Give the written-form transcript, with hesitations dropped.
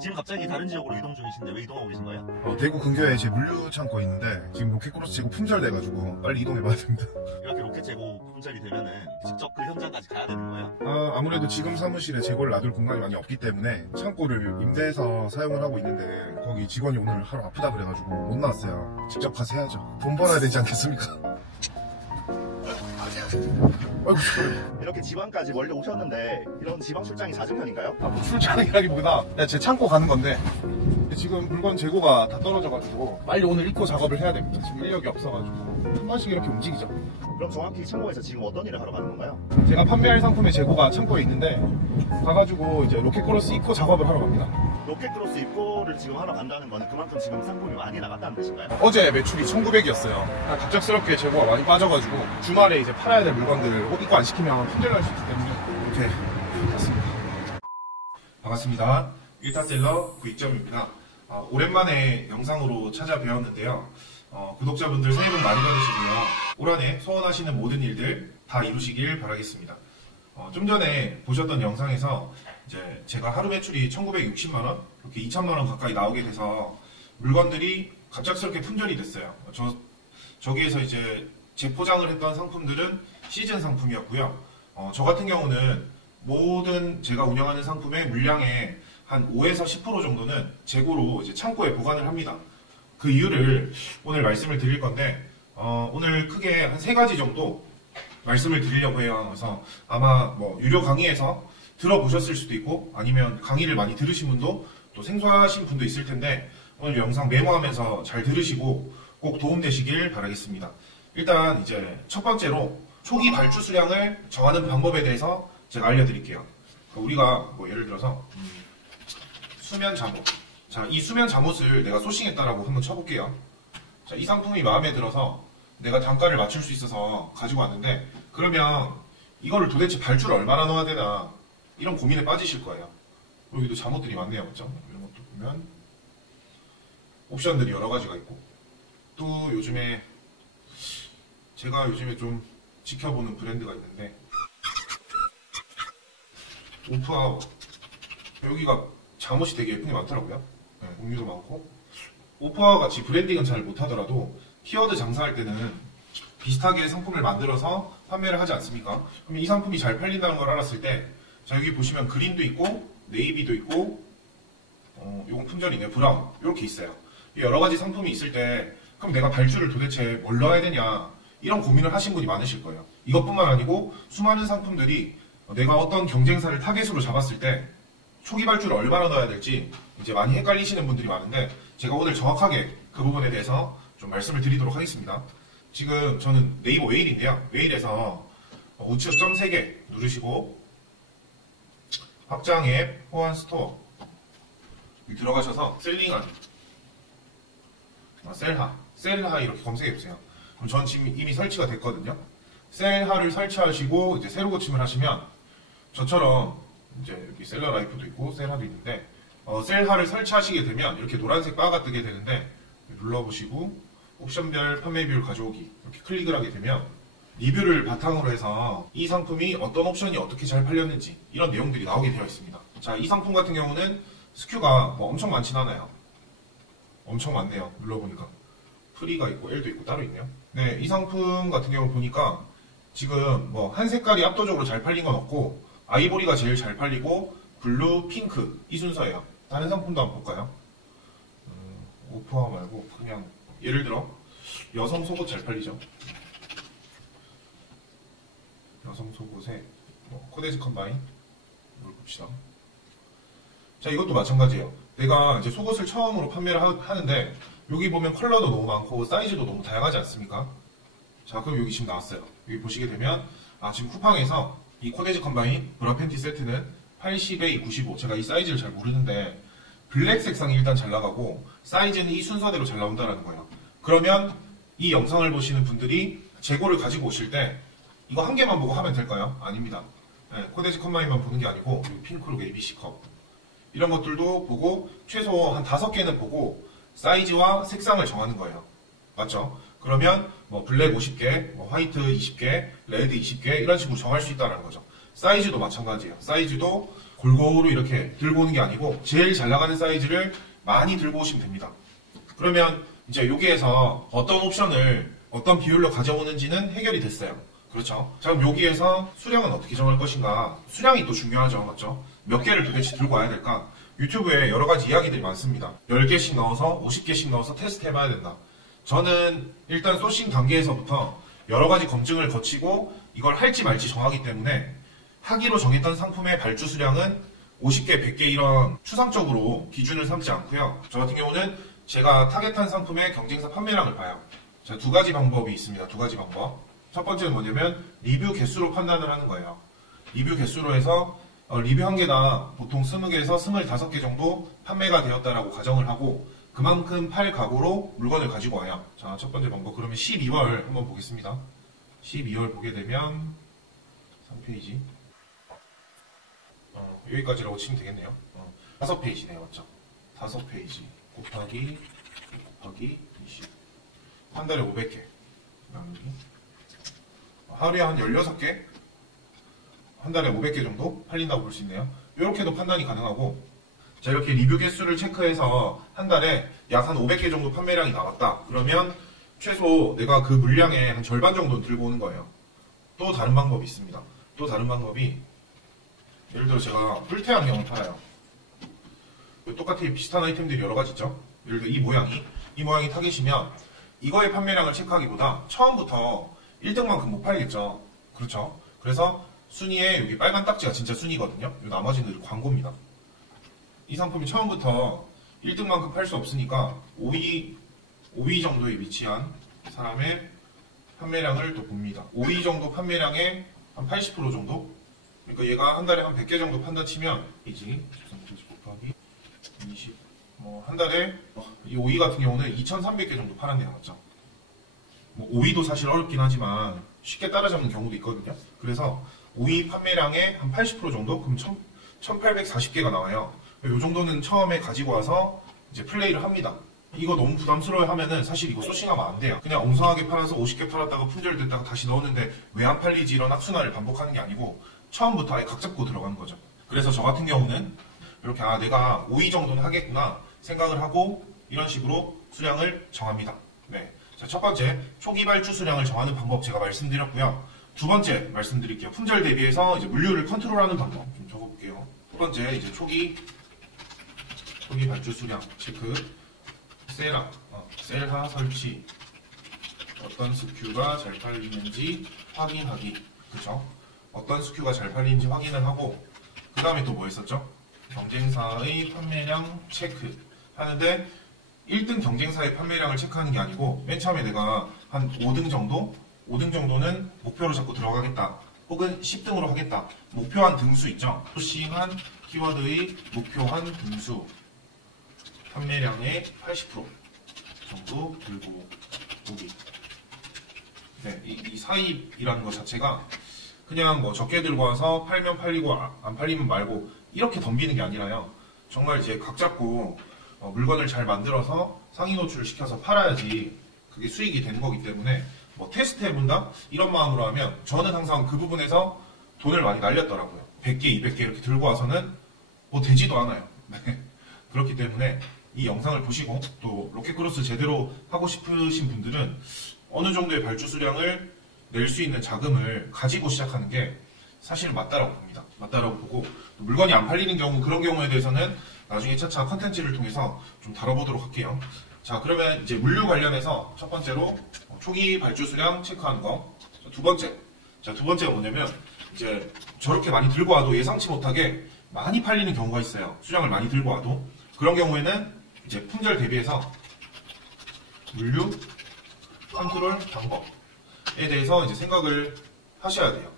지금 갑자기 다른 지역으로 이동 중이신데 왜 이동하고 계신 거예요? 대구 근교에 제 물류 창고 있는데 지금 로켓크로스 재고 품절돼가지고 빨리 이동해봐야 됩니다. 이렇게 로켓 재고 품절이 되면은 직접 그 현장까지 가야 되는 거예요? 아무래도 지금 사무실에 재고를 놔둘 공간이 많이 없기 때문에 창고를 임대해서 사용을 하고 있는데 거기 직원이 오늘 하루 아프다 그래가지고 못 나왔어요. 직접 가서 해야죠. 돈 벌어야 되지 않겠습니까? 아이고, 이렇게 지방까지 멀리 오셨는데 이런 지방 출장이 잦은 편인가요? 뭐 출장이라기보다 제 창고 가는 건데 지금 물건 재고가 다 떨어져가지고 빨리 오늘 입고 작업을 해야 됩니다. 지금 인력이 없어가지고 한 번씩 이렇게 움직이죠. 그럼 정확히 창고에서 지금 어떤 일을 하러 가는 건가요? 제가 판매할 상품의 재고가 창고에 있는데 가가지고 이제 로켓크로스 입고 작업을 하러 갑니다. 로켓크로스 입고를 지금 하러 간다는 거는 그만큼 지금 상품이 많이 나갔다는 뜻인가요? 어제 매출이 1900이었어요. 갑작스럽게 재고가 많이 빠져가지고 주말에 이제 팔아야 될 물건들 입고 안 시키면 품절 날 수 있기 때문에 이렇게 갔습니다. 반갑습니다. 1타셀러 구익점입니다. 오랜만에 영상으로 찾아뵈었는데요. 구독자분들 새해 복 많이 받으시고요. 올 한해 소원하시는 모든 일들 다 이루시길 바라겠습니다. 좀 전에 보셨던 영상에서 이제 제가 하루 매출이 1960만원, 이렇게 2천만원 가까이 나오게 돼서 물건들이 갑작스럽게 품절이 됐어요. 저기에서 이제 재포장을 했던 상품들은 시즌 상품이었고요. 저 같은 경우는 모든 제가 운영하는 상품의 물량의 한 5에서 10% 정도는 재고로 이제 창고에 보관을 합니다. 그 이유를 오늘 말씀을 드릴 건데, 오늘 크게 한 3가지 정도 말씀을 드리려고 해요. 그래서 아마 뭐 유료 강의에서 들어보셨을 수도 있고 아니면 강의를 많이 들으신 분도 또 생소하신 분도 있을 텐데 오늘 영상 메모하면서 잘 들으시고 꼭 도움되시길 바라겠습니다. 일단 이제 첫 번째로 초기 발주 수량을 정하는 방법에 대해서 제가 알려드릴게요. 우리가 뭐 예를 들어서 수면 잠옷, 자, 이 수면 잠옷을 내가 소싱했다라고 한번 쳐볼게요. 자, 이 상품이 마음에 들어서 내가 단가를 맞출 수 있어서 가지고 왔는데 그러면 이거를 도대체 발주를 얼마나 넣어야 되나 이런 고민에 빠지실 거예요. 여기도 잠옷들이 많네요. 그렇죠? 이런 것도 보면 옵션들이 여러 가지가 있고 또 요즘에 제가 요즘에 좀 지켜보는 브랜드가 있는데 오프아워, 여기가 잠옷이 되게 예쁜 게 많더라고요. 네, 종류도 많고 오프아워 같이 브랜딩은 잘 못하더라도 키워드 장사할 때는 비슷하게 상품을 만들어서 판매를 하지 않습니까? 그럼 이 상품이 잘 팔린다는 걸 알았을 때, 자, 여기 보시면 그린도 있고 네이비도 있고 요건 품절이네요. 브라운 이렇게 있어요. 여러 가지 상품이 있을 때 그럼 내가 발주를 도대체 뭘 넣어야 되냐 이런 고민을 하신 분이 많으실 거예요. 이것뿐만 아니고 수많은 상품들이 내가 어떤 경쟁사를 타겟으로 잡았을 때 초기 발주를 얼마나 넣어야 될지 이제 많이 헷갈리시는 분들이 많은데 제가 오늘 정확하게 그 부분에 대해서 좀 말씀을 드리도록 하겠습니다. 지금 저는 네이버 웨일인데요. 웨일에서 우측 점 3개 누르시고 확장 앱, 호환 스토어 여기 들어가셔서 셀링한 셀하 이렇게 검색해보세요. 그럼 전 지금 이미 설치가 됐거든요. 셀하를 설치하시고 이제 새로 고침을 하시면 저처럼 이제 여기 셀러 라이프도 있고 셀하도 있는데 셀하를 설치하시게 되면 이렇게 노란색 바가 뜨게 되는데 눌러보시고 옵션별 판매 비율 가져오기 이렇게 클릭을 하게 되면 리뷰를 바탕으로 해서 이 상품이 어떤 옵션이 어떻게 잘 팔렸는지 이런 내용들이 나오게 되어 있습니다. 자, 이 상품 같은 경우는 SKU가 뭐 엄청 많진 않아요. 엄청 많네요. 눌러보니까 프리가 있고 L도 있고 따로 있네요. 네, 이 상품 같은 경우 보니까 지금 뭐 한 색깔이 압도적으로 잘 팔린 건 없고 아이보리가 제일 잘 팔리고 블루, 핑크 이 순서예요. 다른 상품도 한번 볼까요? 오프아 말고 그냥 예를 들어 여성 속옷 잘 팔리죠. 여성 속옷에 코데지 컴바인 이걸 봅시다. 자, 이것도 마찬가지예요. 내가 이제 속옷을 처음으로 판매를 하는데 여기 보면 컬러도 너무 많고 사이즈도 너무 다양하지 않습니까? 자, 그럼 여기 지금 나왔어요. 여기 보시게 되면 지금 쿠팡에서 이 코데지 컴바인 브라 팬티 세트는 80에 95. 제가 이 사이즈를 잘 모르는데 블랙 색상이 일단 잘 나가고 사이즈는 이 순서대로 잘 나온다는 거예요. 그러면 이 영상을 보시는 분들이 재고를 가지고 오실 때 이거 한 개만 보고 하면 될까요? 아닙니다. 네, 코데지 컴바인만 보는 게 아니고 핑크룩 ABC컵 이런 것들도 보고 최소 한 5개는 보고 사이즈와 색상을 정하는 거예요. 맞죠? 그러면 뭐 블랙 50개, 뭐 화이트 20개, 레드 20개 이런 식으로 정할 수 있다는 거죠. 사이즈도 마찬가지예요. 사이즈도 골고루 이렇게 들고 오는 게 아니고 제일 잘 나가는 사이즈를 많이 들고 오시면 됩니다. 그러면 이제 여기에서 어떤 옵션을 어떤 비율로 가져오는지는 해결이 됐어요. 그렇죠? 자, 그럼 여기에서 수량은 어떻게 정할 것인가? 수량이 또 중요하죠. 맞죠? 몇 개를 도대체 들고 와야 될까? 유튜브에 여러 가지 이야기들이 많습니다. 10개씩 넣어서 50개씩 넣어서 테스트 해봐야 된다. 저는 일단 소싱 단계에서부터 여러 가지 검증을 거치고 이걸 할지 말지 정하기 때문에 하기로 정했던 상품의 발주 수량은 50개, 100개 이런 추상적으로 기준을 삼지 않고요. 저 같은 경우는 제가 타겟한 상품의 경쟁사 판매량을 봐요. 자, 두 가지 방법이 있습니다. 두 가지 방법. 첫 번째는 뭐냐면 리뷰 개수로 판단을 하는 거예요. 리뷰 개수로 해서 리뷰 한 개당 보통 20개에서 25개 정도 판매가 되었다라고 가정을 하고 그만큼 팔 각오로 물건을 가지고 와요. 자, 첫 번째 방법. 그러면 12월 한번 보겠습니다. 12월 보게 되면 3페이지. 여기까지라고 치면 되겠네요. 5페이지네요. 맞죠? 5페이지 곱하기 20. 한 달에 500개. 하루에 한 16개? 한 달에 500개 정도 팔린다고 볼 수 있네요. 이렇게도 판단이 가능하고, 자, 이렇게 리뷰 개수를 체크해서 한 달에 약 한 500개 정도 판매량이 나왔다. 그러면 최소 내가 그 물량의 한 절반 정도는 들고 오는 거예요. 또 다른 방법이 있습니다. 또 다른 방법이, 예를 들어 제가 뿔테안경을 팔아요. 똑같이 비슷한 아이템들이 여러 가지 있죠. 예를 들어 이 모양이 타겟이면 이거의 판매량을 체크하기보다 처음부터 1등만큼 못 팔겠죠. 그렇죠. 그래서 순위에 여기 빨간 딱지가 진짜 순위거든요. 나머지는 광고입니다. 이 상품이 처음부터 1등만큼 팔 수 없으니까 5위 정도에 위치한 사람의 판매량을 또 봅니다. 5위 정도 판매량의 한 80% 정도? 그러니까 얘가 한 달에 한 100개 정도 판다 치면 곱하기 20. 한 달에 이 5위 같은 경우는 2,300개 정도 팔았네요. 맞죠? 5위도 사실 어렵긴 하지만 쉽게 따라잡는 경우도 있거든요. 그래서 5위 판매량의 한 80% 정도? 그럼 1,840개가 나와요. 이 정도는 처음에 가지고 와서 이제 플레이를 합니다. 이거 너무 부담스러워 하면은 사실 이거 소싱하면 안 돼요. 그냥 엉성하게 팔아서 50개 팔았다가 품절됐다가 다시 넣었는데 왜 안 팔리지 이런 악순환을 반복하는 게 아니고 처음부터 아예 각 잡고 들어가는 거죠. 그래서 저 같은 경우는 이렇게 내가 5위 정도는 하겠구나 생각을 하고 이런 식으로 수량을 정합니다. 네. 자, 첫 번째 초기 발주 수량을 정하는 방법 제가 말씀드렸고요. 두 번째 말씀드릴게요. 품절 대비해서 이제 물류를 컨트롤하는 방법 좀 적어볼게요. 첫 번째 이제 초기 발주 수량 체크, 셀하 설치, 어떤 SKU가 잘 팔리는지 확인하기, 그쵸? 어떤 SKU가 잘 팔리는지 확인을 하고 그 다음에 또 뭐 했었죠? 경쟁사의 판매량 체크 하는데 1등 경쟁사의 판매량을 체크하는 게 아니고 맨 처음에 내가 한 5등 정도는 목표로 잡고 들어가겠다 혹은 10등으로 하겠다. 목표한 등수 있죠? 소싱한 키워드의 목표한 등수 판매량의 80% 정도 들고 오기. 네, 이 사입이라는 것 자체가 그냥 뭐 적게 들고 와서 팔면 팔리고 안 팔리면 말고 이렇게 덤비는 게 아니라요. 정말 이제 각 잡고 물건을 잘 만들어서 상위 노출을 시켜서 팔아야지 그게 수익이 되는 거기 때문에 뭐 테스트 해본다? 이런 마음으로 하면 저는 항상 그 부분에서 돈을 많이 날렸더라고요. 100개, 200개 이렇게 들고 와서는 뭐 되지도 않아요. 네. 그렇기 때문에 이 영상을 보시고 또 로켓크로스 제대로 하고 싶으신 분들은 어느 정도의 발주 수량을 낼 수 있는 자금을 가지고 시작하는 게 사실은 맞다라고 봅니다. 맞다라고 보고 물건이 안 팔리는 경우 그런 경우에 대해서는 나중에 차차 컨텐츠를 통해서 좀 다뤄보도록 할게요. 자, 그러면 이제 물류 관련해서 첫 번째로 초기 발주 수량 체크하는 거. 두 번째가 뭐냐면 이제 저렇게 많이 들고 와도 예상치 못하게 많이 팔리는 경우가 있어요. 수량을 많이 들고 와도. 그런 경우에는 이제 품절 대비해서 물류 컨트롤 방법에 대해서 이제 생각을 하셔야 돼요.